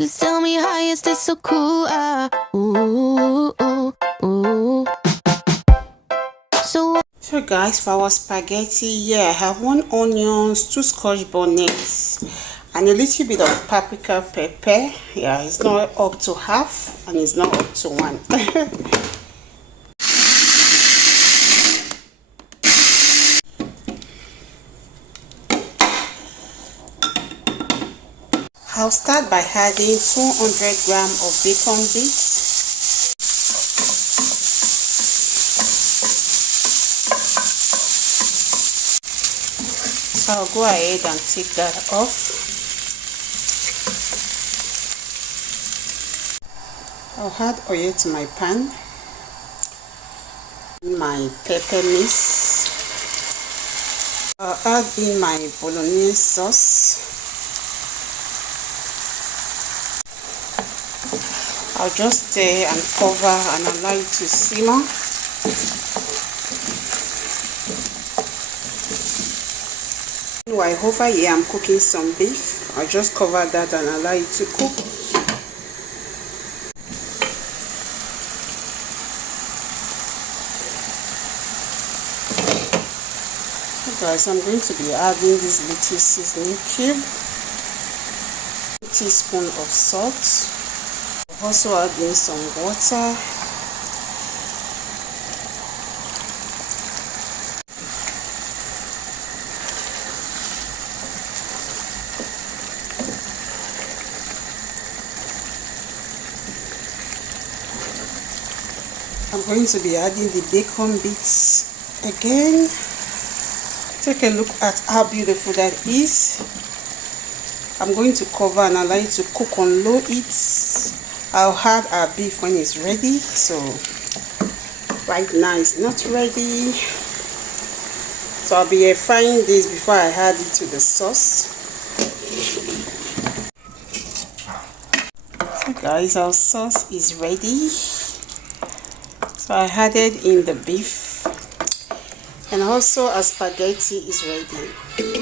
Please tell me how is this so cool? Ooh, ooh, ooh. So guys, for our spaghetti, I have 1 onion, 2 scotch bonnets, and a little bit of paprika pepper. It's not up to half and it's not up to 1. I'll start by adding 200 grams of bacon bits. So I'll go ahead and take that off. I'll add oil to my pan. My pepper mix. I'll add in my bolognese sauce. I'll just stir and cover and allow it to simmer. While over here I'm cooking some beef, I'll just cover that and allow it to cook. So guys, I'm going to be adding this little seasoning cube, 1 teaspoon of salt. Also adding some water. I'm going to be adding the bacon bits again. Take a look at how beautiful that is. I'm going to cover and allow it to cook on low heat. I'll add our beef when it's ready. So right now it's not ready. So I'll be frying this before I add it to the sauce. So guys, our sauce is ready. So I added in the beef, and also our spaghetti is ready.